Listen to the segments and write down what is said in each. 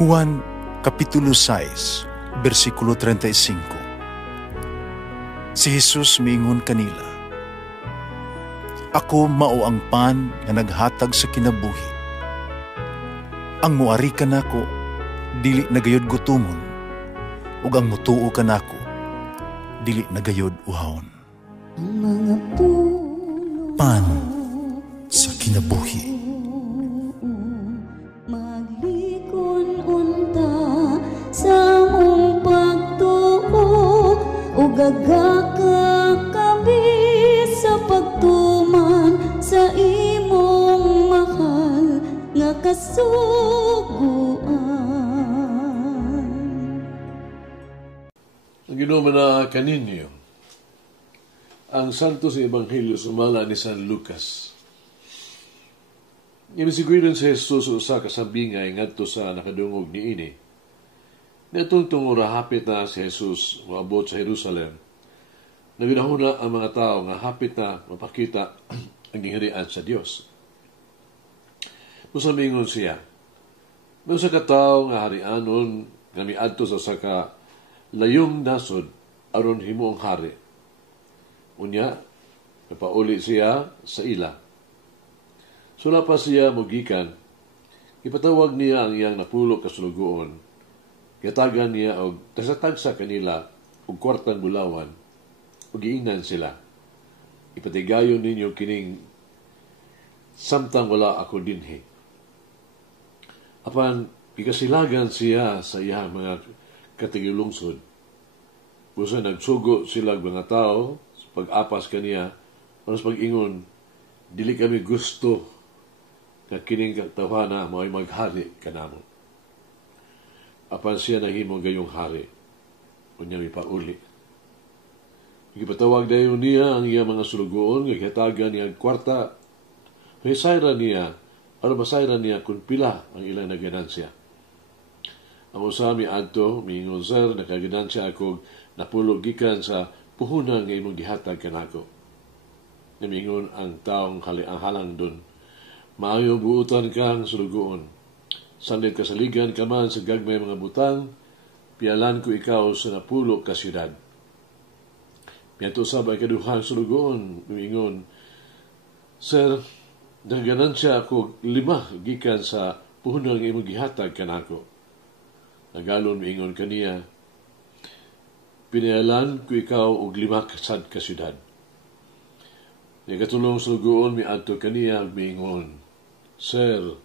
Juan Kapitulo 6, versikulo 35. Si Jesus miingon kanila, "Ako mao ang pan nga naghatag sa kinabuhi. Ang muari kanako dili nagayod gutomon, ug ang mutuo kanako dili nagayod uhawon." Ang mga puno Pan sa kinabuhi. maglikon unta sa mong pagtuo o gagaka kami sa pagtuman sa imong mahal nga kasuguan. Ang ginuman na kaninyo, ang Santos Ebanghelyo sumala ni San Lucas. Inisigwiran si Jesus usa ka sabingay ngadto sa nakadungog niini. Netong tungura hapit na si Jesus moabot sa Jerusalem. Naginahuna ang mga tao nga hapit na mapakita ang gihirian sa Dios. Musamingon siya, "May usa ka tawo nga harianon nga miadto sa saka layong nasod aron himuong hari. Unya, napauli siya sa ila. Sula pa siya mugikan, ipatawag niya ang iyang napulo kasulugoon. Gatagan niya og tasatagsa kanila og kwartang bulawan, ug giingnan sila. Ipatigayon ninyo kining samtang wala ako dinhi. Apan ikasilagan siya sa iyang mga katigilungsod. Busa nagsugo sila mga tao sa pag-apas kaniya, mas pag-ingon, dili kami gusto nga kining katawhana mo'y maghari kanamo. Apan siya nahimong gayong hari, unya mi pauli. Gipatawag dayon niya ang iya mga sulugoon nga gihatagan niya kwarta. Masayra niya, aron masayra niya kung pila ang ilang naganansya. Ang usami adto miingon, "Sir, nakaganansya ako napulog gikan sa puhunan nga imong gihatag kanako." Namingon ang taong halang dun, "Maayo buutan kang sulugoon. Sanlit kasaligan ka man sa gagmay mga butang, pialan ko ikaw sa napulo ka siyudad." Miyato sabay kaduhang sulugoon, namingon, "Sir, naganansya ako 5 gikan sa puhunan nga imong gihatag kanako." Nagalon miingon kaniya, "Pinayalan ko ikaw og 5 kasad ka siyudad." Katulong sulugoon miadto kaniya miingon, "Sir,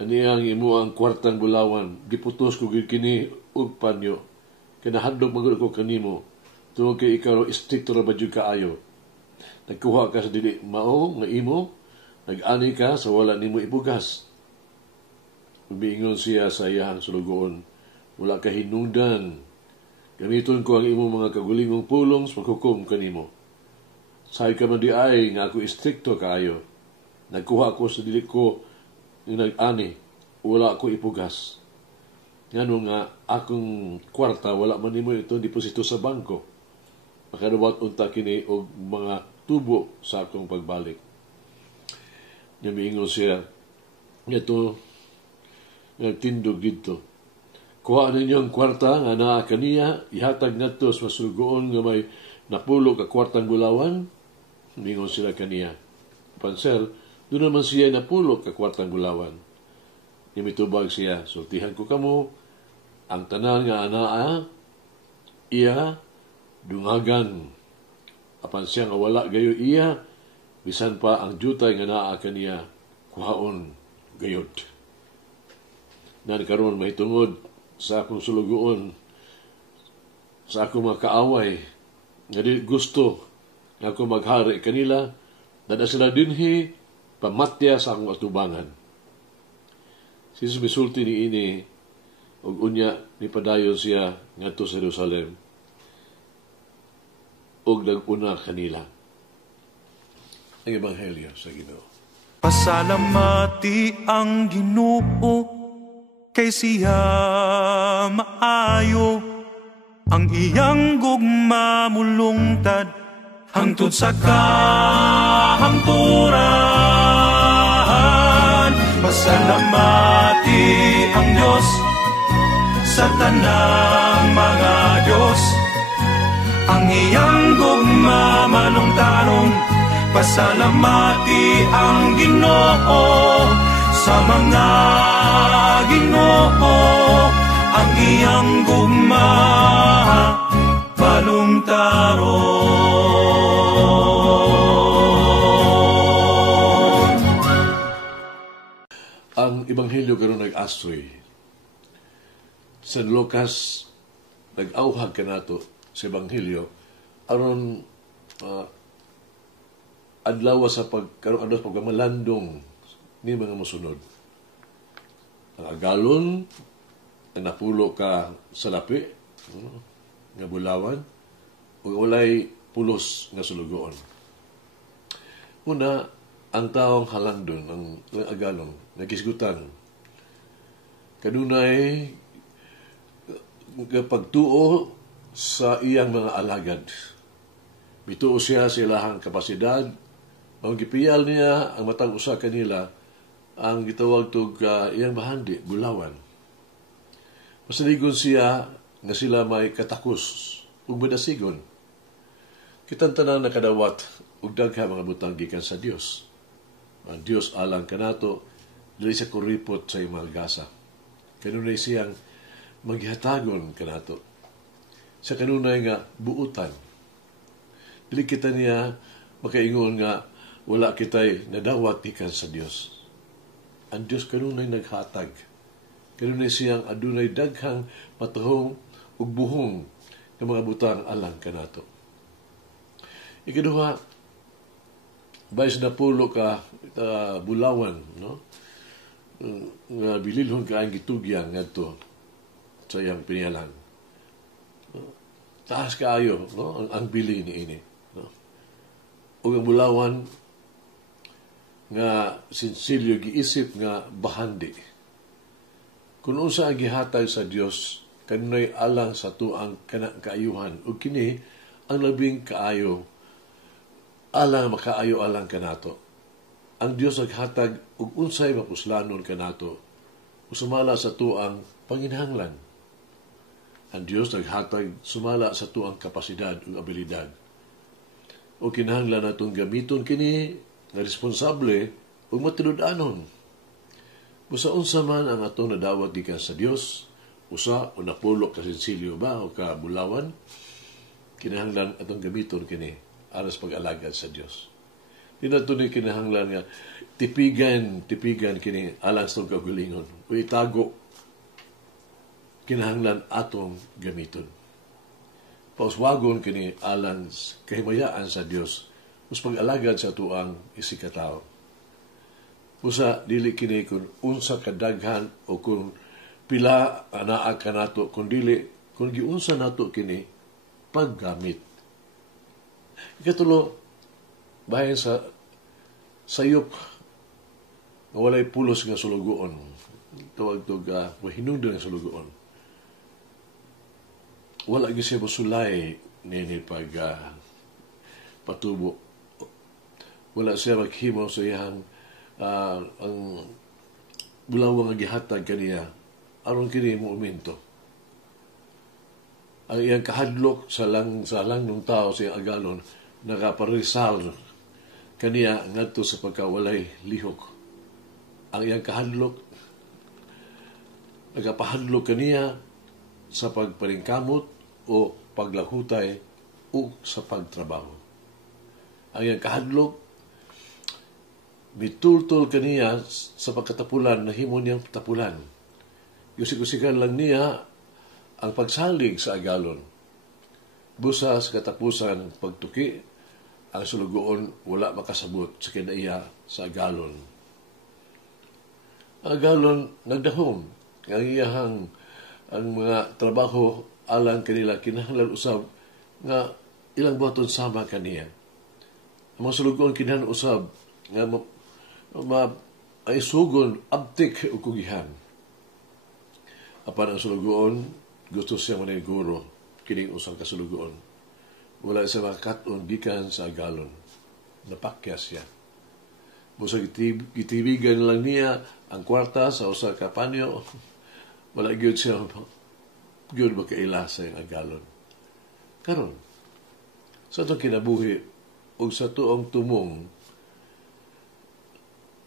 aniyang imo ang kwartang bulawan, giputos ko gid kini og panyo. Kinahadlok magud ko kanimo, tungod kay ikaw istrikto ra badyo kaayo. Nagkuha ka sa dili mao nga imo, nag-ani ka sa wala nimo ibugas." Miingon siya sa iyang sulugoon, "Wala ka hinungdan. Gamiton ko ang imo mga kagulingong pulong sa paghukom kanimo. Say ka man di ay nga ako istrikto kaayo. Nagkuha ko sa dili ko yung nag-ani, wala ako ipugas. Ngano nga akong kwarta wala man nimo ito deposito sa bangko. Makaduwat unta kini og mga tubo sa akong pagbalik." Nya miingon siya, "Ito nagtindog dito. Kuha ninyo ang kwarta nga naa kaniya, ihatag nato sa masugoon nga may napulo ka kwartang bulawan." Mingon sila kaniya, "Pan sir, doon naman siya napulo ka kwartang bulawan." Nimitubag siya, "Sultihan ko kamo, ang tanan nga anaa, iya dungagan. Apan siya nga wala gayo iya, bisan pa ang jutay nga naa kaniya, kuhaon gayod." Nan karon mahitungod sa akong sulugoon, sa akong mga kaaway, nga di gusto nga ako maghari kanila, nada sila dinhi, pamatya sa akong atubangan. Si Jesus misulti ni ini, ug unya ni padayon siya ngadto sa Jerusalem, ug nag-una kanila. Ang Ebanghelyo sa Ginoo. Pasalamati ang Ginoo, kay siya maayo, ang iyang gugma mulungtad hangtod sa kahangturan. Pasalamati ang Diyos sa tanang mga Diyos. Ang iyang gugma manungtanon, pasalamati ang Ginoo. Sa mga Ginoo ang iyang gugma manungtaron. Ang Ebanghelyo karon nag-astroy. San Lucas nag-auhag kanato sa Ebanghelyo aron adlaw sa pagkaroon sa pagmalandong ni mga mosunod. Ang agalon ang napulo ka sa lapi nga bulawan ug walay pulos nga sulugoon. Una, ang taong halangdon, ang agalon, nagisgutan. Kanunay pagtuo sa iyang mga alagad. Bituo siya sa ilahang kapasidad. Ang gipiyal niya ang matang usa kanila ang gitawag tog iyang bahandi, bulawan. Masaligon siya nga sila may katakos ug madasigon. Kitang tanan nakadawat ug dagha mga butang gikan sa Dios. Ang Dios alang kanato dili sa kuripot sa mga gasa. Kanunay siyang maghihatagon kanato. Sa kanunay nga buutan. Dili kita niya makaingon nga wala kitay nadawat gikan sa Dios. Ang Dios kanunay naghatag. Kanunay siyang adunay daghang matahong ug buhong ng mga butang alang kanato. Ikaduha, bayis na pulo ka bulawan, no? Nga bililhon ka ang gitugyang ngadto sa iyang pinialan. No? Taas kaayo, no? Ang bili ni ini. No? Ug ang bulawan nga sinsilyo giisip nga bahandi. Kung unsa ang gihatag sa Dios, kanunay alang sa tuang kaayuhan ug kini ang labing kaayo alang makaayo alang kanato. Ang Dios naghatag ug unsay mapuslanon kanato sumala sa tuang panginahanglan. Ang Dios naghatag sumala sa tuang kapasidad ug abilidad. O kinahanglan natong gamiton kini nga responsable ug matinud-anon. Busa unsa man ang atong nadawat gikan sa Dios, usa o napulo ka sensilyo ba o ka bulawan, kinahanglan atong gamiton kini aras pag-alagad sa Dios. Di na ito ni kinahanglan nga tipigan kini alang sa kagalingon. O itago, kinahanglan atong gamiton. Pauswagon kini alang kahimayaan sa Dios us pag-alagad sa tuang isikatao. Usa, dili kini kung unsa kadaghan o kung pila anaa ka nato, kung dili, kung giunsa nato kini paggamit. Ikatulo, bahin sa sayop na walay pulos nga sulugoon. Tawag ito hinungdan nga sulugoon. Wala siya masulay nini pag patubo. Wala siya maghimo sa iyang ang bulawang nga gihatag kaniya aron kini mo uminto. Ang iyang kahadlok sa lang ng tao sa iyang agalon nakaparisal kaniya ngadto sa pagkawalay lihok. Ang iyang kahadlok nagapahadlok kaniya sa pagparingkamot o paglahutay o sa pagtrabaho. Ang iyang kahadlok mitultol kaniya sa pagkatapulan na himo niyang tapulan. Yusik-usikan lang niya ang pagsalig sa agalon. Busa sa katapusan pagtuki, ang sulugoon wala makasabot sa kinaiya sa agalon. Ang agalon nagdahom. Ang iyahang ang mga trabaho alang kanila kinahanglan usab nga ilang buhaton sama kaniya. Ang mga sulugoon kinahanglan usab nga ay sugon abtik o kugihan. Apan ang sulugoon, gusto siya maniguro kining usang kasulugoon. Wala siya makaton gikan sa agalon. Napakya siya. Busa gitibigan lang niya ang kwarta sa usa ka panyo. Wala gyud siya yun makaila sa iyong agalon. Karon, sa itong kinabuhi o sa tuong tumong,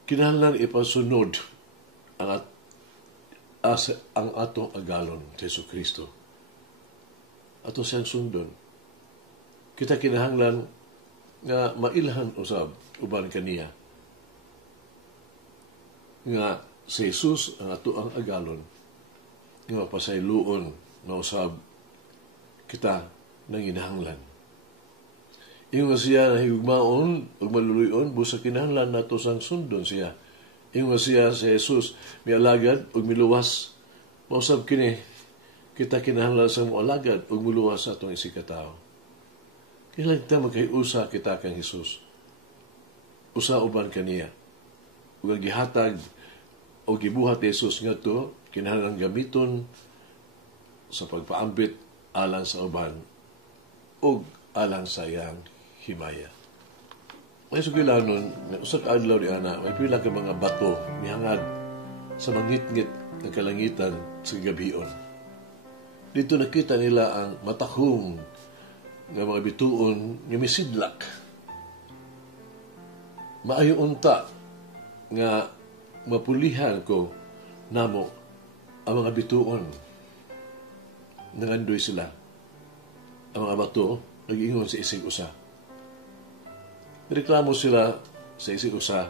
kinahanglan ipasunod ang atong agalon sa Jesucristo. Ato siyang sundon. Kita kinahanglan nga mailhan usab uban kaniya. Nga si Jesus ang ato ang agalon nga mapasayloon na usab kita nang inahanglan. Ingon siya na higugmaon ug maluluyon busa kinahanglan nato sang sundon siya. Ingon siya si Jesus mialagad ug miluwas mausab kini kita kinahanglan sa moalagad ug miluwas sa atong isikatawo. Kailan kita magkaiusa kita kang Jesus. Usa uban kaniya. Ug gihatag o gibuhat ni Jesus ngadto kinahanglan gamiton sa pagpaambit alang sa uban ug alang sa iyang himaya. May sugilanon, usa ka adlaw ni ana, may pila ka mga bato mihangad sa mangitngit ng kalangitan sa gabion. Dito nakita nila ang matahong nga mga bituon nga misidlak. Maayo unta nga mapulihan ko namo ang mga bituon. Nangandoy sila. Ang mga bato, nag-ingon sa isig usa. Reklamo sila sa isig usa.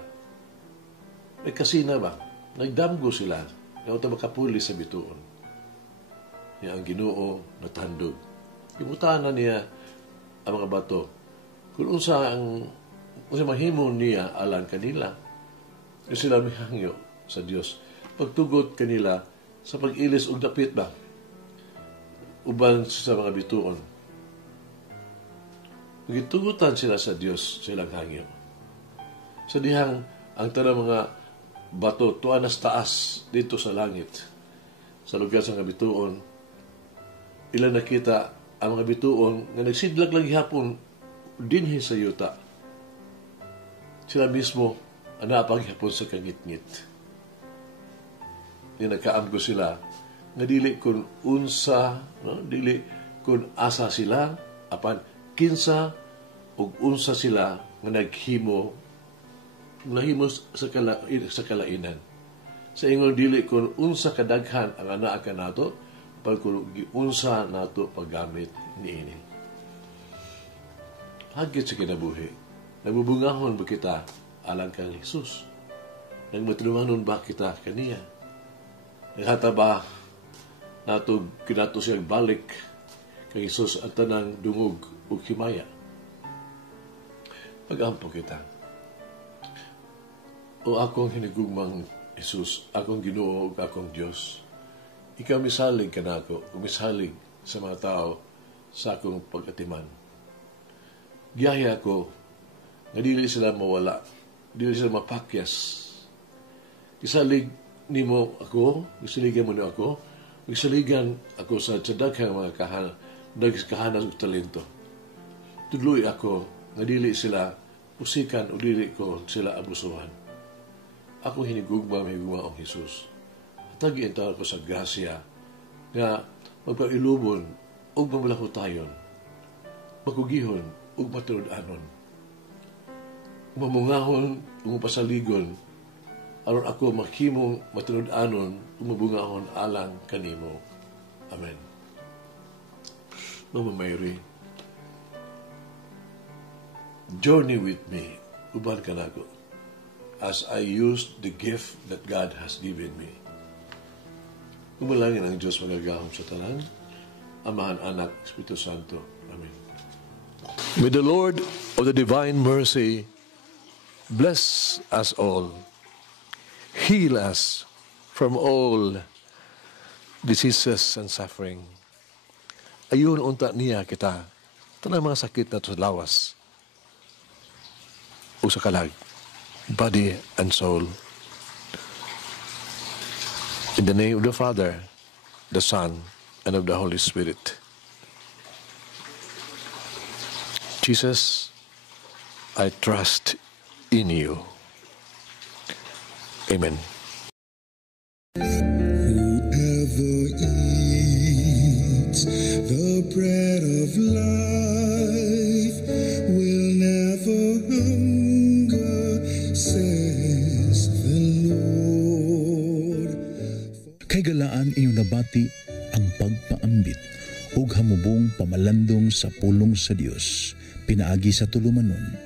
Kasina ba? Nagdamgo sila na ito makapuli sa bituon. Niya ang Ginoo natandog. Ibutanan niya ang mga bato. Kung unsa mahimo niya alang kanila, yung sila mihangyo sa Dios. Pagtugot kanila sa pag-ilis og dapit ba? Uban sa mga bituon. Nagitugutan sila sa Dios silang hangyo. Sa dihang ang tanang mga bato tuan nas taas dito sa langit. Sa lugar sa mga bituon, ilan nakita ang mga bituon nga nagsidlag lang gihapon dinhi sa yuta. Sila mismo ang napaghapon sa kangit-ngit. Ni nagkaamgo sila nga dili kun unsa, dili kun asa sila, apan kinsa ug unsa sila nga nahimo sa kalainan. Sa ingon dili kun unsa kadaghan ang anaa kanato, pag unsa nato paggamit niini. Hagit sa kinabuhi, nagbubungahon ba kita alang kang Jesus? Nagmatulunganon ba kita kaniya? Naghata ba nato kinato siya balik kay Jesus at tanang dungog ug himaya? Pag-ampo kita. O akong hinigugmang Jesus, akong Ginoo ug akong Dios, ikaw misalig kanako ug misalig sa mga tao sa akong pag-atiman. Giyaya ko nga dili sila mawala, dili sila mapakyas. Isalig nimo ako, isaligan mo ni ako, isaligan ako sa daghang mga kahanas ug talento. Tudloy ako nga dili sila usikan o dili ko sila abusuhan. Ako hinigugma ang Jesus. Hatagi ang tawag ko sa grasya nga magpailubon o mamalakutayon, makugihon o matulad-anon, mamungahon o mapasaligon aron ako maghimong matulad-anon o mabungahon alang kanimo. Amen. Mama Mary, journey with me, uban ka nako, as I use the gift that God has given me. Umalangin ang Diyos magagahom sa tanan, Amahan, Anak, Espiritu Santo. Amen. May the Lord of the divine mercy bless us all, heal us from all diseases and suffering. Ayun unta niya kita, tanang mga sakit na sa lawas o sa kalag, body and soul. In the name of the Father, the Son, and of the Holy Spirit. Jesus, I trust in you. Amen. Whoever hunger, says the Lord. Kay galaan inyong nabati ang pagpaambit ug hamubong pamalandong sa pulong sa Dios pinaagi sa tulumanon.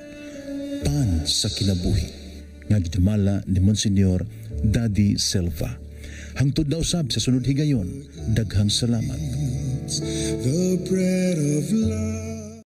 Pan sa kinabuhi nga gidumala ni Monsignor Daddy Silva. Hangtod na usab sa sunod higayon, daghang salamat. The bread of life.